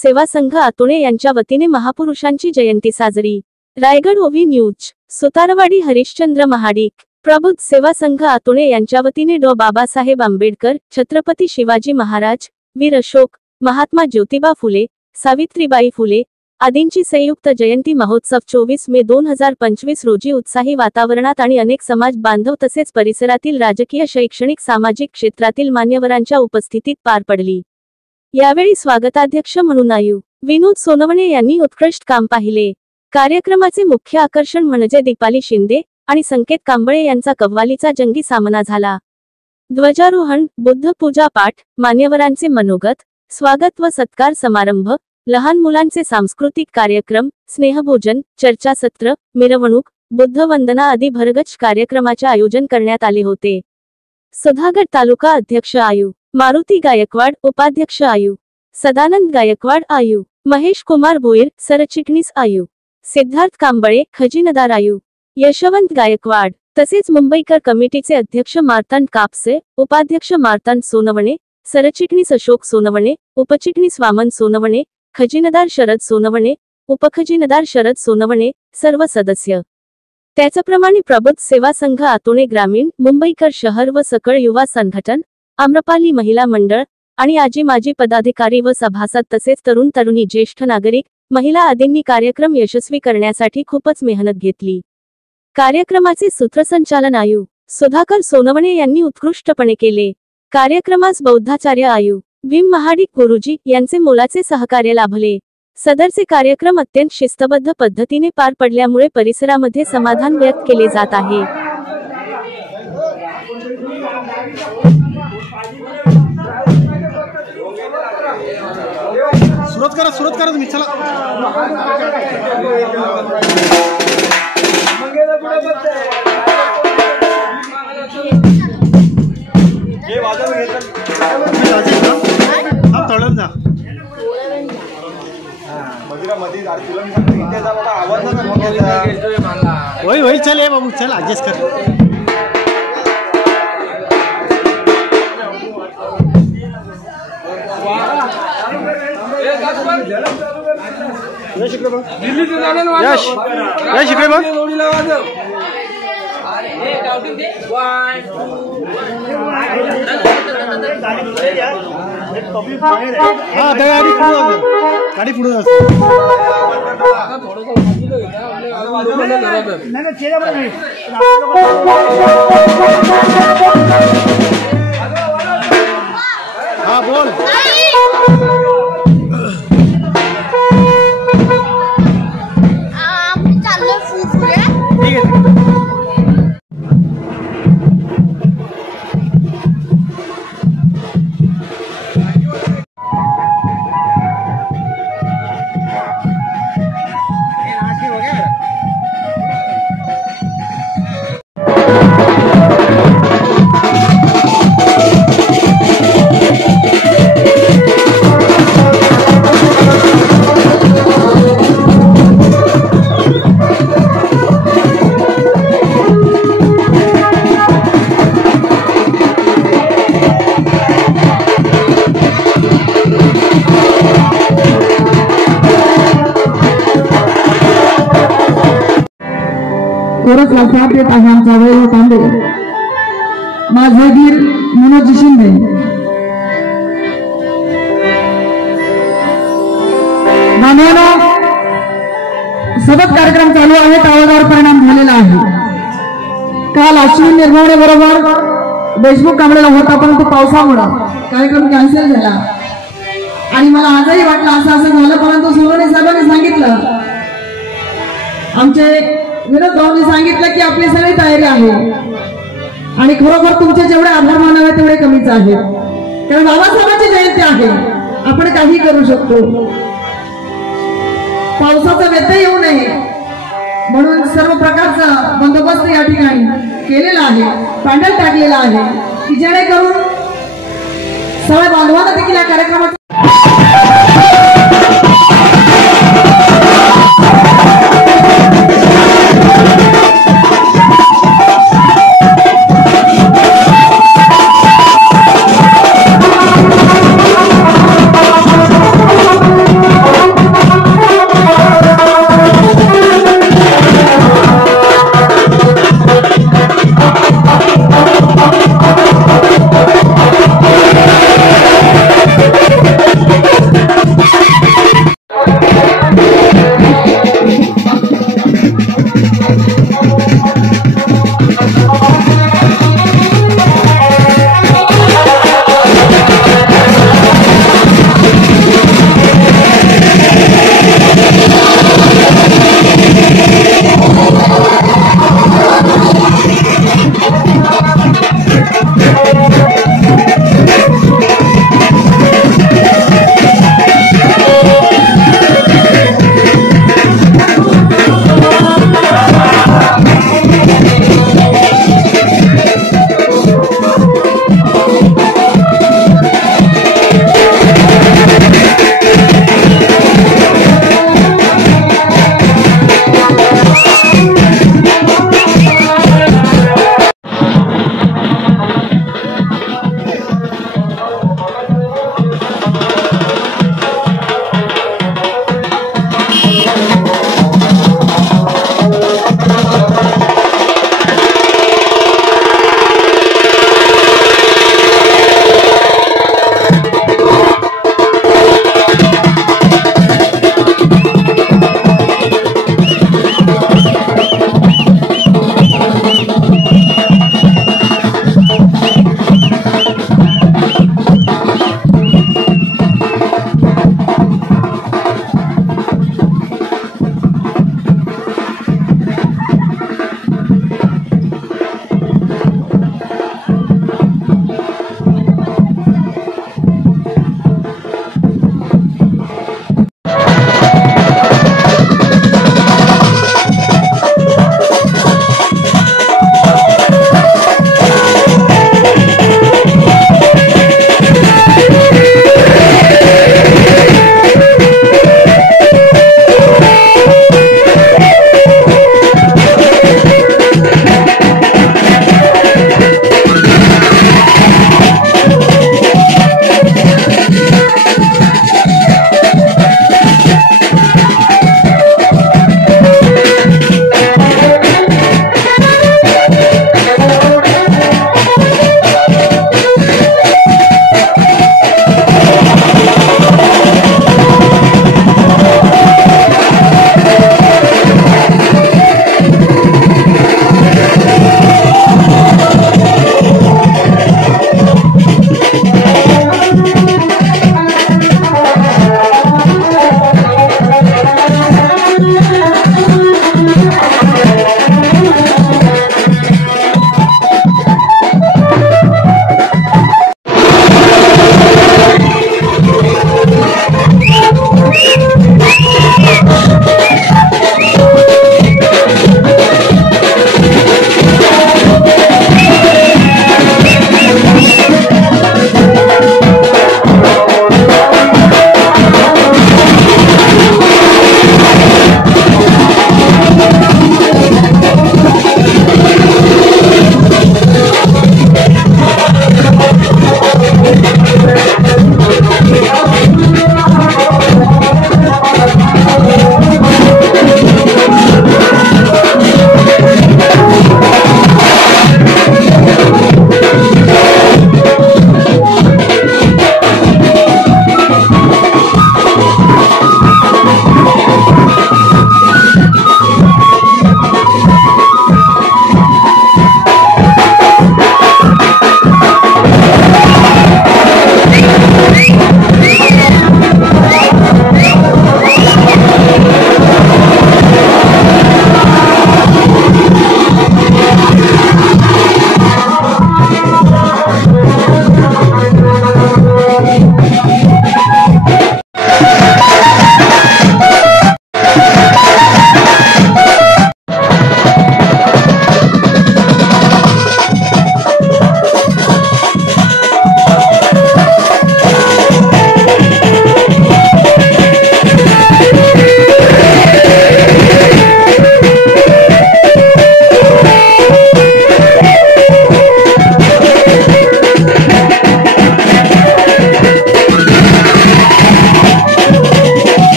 सेवा संघ आतोणे यांच्या वतीने महापुरुषांची जयंती साजरी। रायगड ओवी न्यूज, सुतारवाडी हरिश्चंद्र महाडिक। प्रबुद्ध सेवा संघ आतोणे यांच्या वतीने डॉ. बाबासाहेब आंबेडकर, छत्रपती शिवाजी महाराज, वीर अशोक, महात्मा ज्योतिबा फुले, सावित्रीबाई फुले आदींची संयुक्त जयंती महोत्सव 24 मे 2025 रोजी उत्साही वातावरणात आणि अनेक समाज बांधव तसेच परिसरातील राजकीय, शैक्षणिक, सामाजिक क्षेत्रातील मान्यवरांच्या उपस्थितीत पार पडली। यावेळी स्वागताध्यक्ष म्हणून आयु. विनोद सोनवणे यांनी उत्कृष्ट काम पाहिले। कार्यक्रमाचे मुख्य आकर्षण म्हणजे दीपाली शिंदे आणि संकेत कांबळे यांचा कव्वालीचा जंगी सामना झाला। ध्वजारोहण, बुद्ध पूजा पाठ, मान्यवरांचे मनोगत, स्वागत व सत्कार समारंभ, लहान मुलांचे सांस्कृतिक कार्यक्रम, स्नेहभोजन, चर्चासत्र, मिरवणूक, बुद्ध वंदना आदी भरगच्च कार्यक्रमाचे आयोजन करण्यात आले होते। सुधागड तालुका अध्यक्ष आयु. मारुती गायकवाड, उपाध्यक्ष आयु. सदानंद गायकवाड आयु. महेश कुमार भोईर, सरचिटणीस आयु. सिद्धार्थ कांबळे, खजिनदार आयु. यशवंत गायकवाड तसेच मुंबईकर कमिटीचे अध्यक्ष मार्तंड कापसे, उपाध्यक्ष मार्तंड सोनवणे, सरचिटणीस अशोक सोनवणे, उपचिटणीस वामन सोनवणे, खजिनदार शरद सोनवणे, उपखजिनदार शरद सोनवणे, सर्व सदस्य। त्याचप्रमाणे प्रबुद्ध सेवा संघ आतोणे ग्रामीण, मुंबईकर शहर व सकळ युवा संघटन, आम्रपाली महिला मंडळ आणि आजी माजी पदाधिकारी व सभासद तसेच तरुण तरुणी, ज्येष्ठ नागरिक, महिला आदींनी कार्यक्रम यशस्वी करण्यासाठी खूपच मेहनत घेतली। कार्यक्रमाचे सूत्रसंचालन आयु. सुधाकर सोनवणे यांनी उत्कृष्टपणे केले। कार्यक्रमास बौद्धाचार्य आयु. भीम महाडिक गुरुजी यांचे मोलाचे सहकार्य लाभले। सदरचे कार्यक्रम अत्यंत शिस्तबद्ध पद्धतीने पार पडल्यामुळे परिसरामध्ये समाधान व्यक्त केले जात आहे। सुरुवात करा तुम्ही, चला। वही चल बाबू, चल एडजस्ट कर। यश इकडे बघ। हाँ गाड़ी पुढे हाँ बोल। साथ देत आहे आमचा वैभव तांबे, माझे वीर मनोज शिंदे। सतत कार्यक्रम चालू आहेत, आवाजावर परिणाम झालेला आहे। काल अश्विन निर्मवणे बरोबर देशमुख कांबळेला होता, परंतु पावसामुळे कार्यक्रम कॅन्सल झाला आणि मला आजही वाटलं असं झालं, परंतु सोनवणे साहेबांनी सांगितलं, आमचे विनोद भाऊंनी सांगितलं की आपली सगळी तयारी आहे आणि खरोखर तुमचे जेवढे आभार मानावे तेवढे कमीच आहे, कारण बाबासाहेबांची जयंती आहे, आपण काही करू शकतो। पावसाचा व्यत्यय येऊ नये म्हणून सर्व प्रकारचा बंदोबस्त या ठिकाणी केलेला आहे, पॅन्डल टाकलेला आहे की जेणेकरून सगळ्या बांधवांना देखील या कार्यक्रमात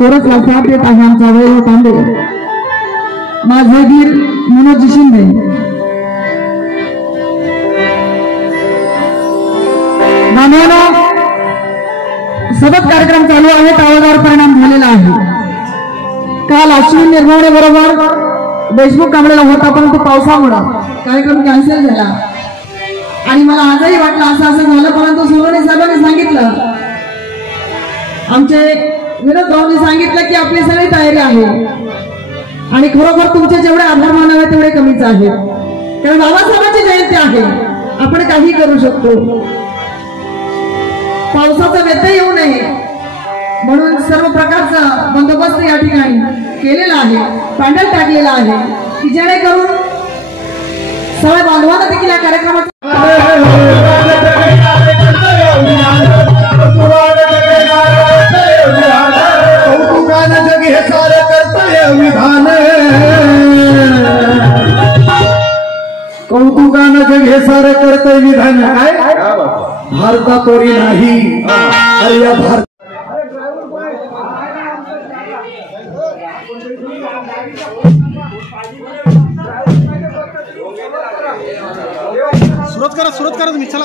कोरसला साथ देत आहे आमचा वैभव तांबे, माझे वीर मनोज शिंदे. मान्यानो, सतत कार्यक्रम चालू आहेत, आवाजावर परिणाम झालेला आहे. काल अश्विन निर्मवणे बरोबर देशमुख कांबळेला होता, परंतु पावसामुळे कार्यक्रम कॅन्सल झाला. आणि मला आजही वाटलं असं झालं, परंतु सोनवणे साहेबांनी सांगितलं, आमचे विनोद भाऊंनी सांगितलं की आपली सगळी तयारी आहे. आणि खरोखर तुमचे जेवढे आभार मानावे तेवढे कमीच आहे. कारण बाबासाहेबांची जयंती आहे, आपण काही करू शकतो. पावसाचा व्यत्यय येऊ नये म्हणून सर्व प्रकारचा बंदोबस्त या ठिकाणी केलेला आहे, पॅन्डल टाकलेला आहे की जेणेकरून सगळ्या बांधवांना देखील या कार्यक्रमात कौतुकानं जग हे सारं करतंय विधान, कौतुकानं जग हे सारं करतंय विधान. काय भारता तोरी नाही या भारत. सुरुवात करा तुम्ही चला.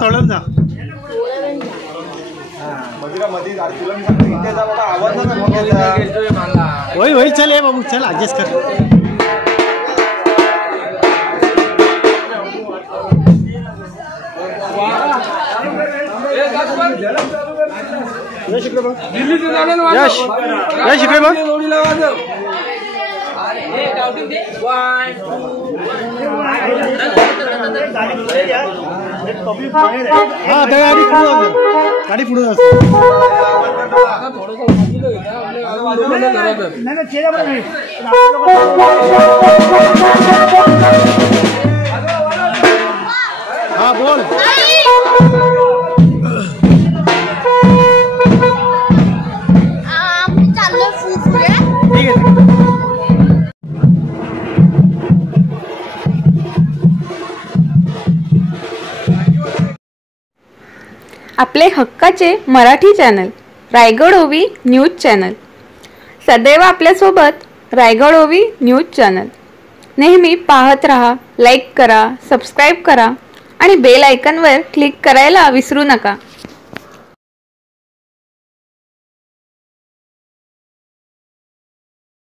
तळण जा होईल चल बाबू, चल ऍडजस्ट कर. यश इकडे बघ. हा गाडी पुढे हा बोल. आपले हक्काचे मराठी चॅनल रायगड ओवी न्यूज चॅनल, सदैव आपल्यासोबत रायगड ओवी न्यूज चॅनल. नेहमी पाहत रहा, लाईक करा, सबस्क्राईब करा आणि बेल आयकॉनवर क्लिक करायला विसरू नका.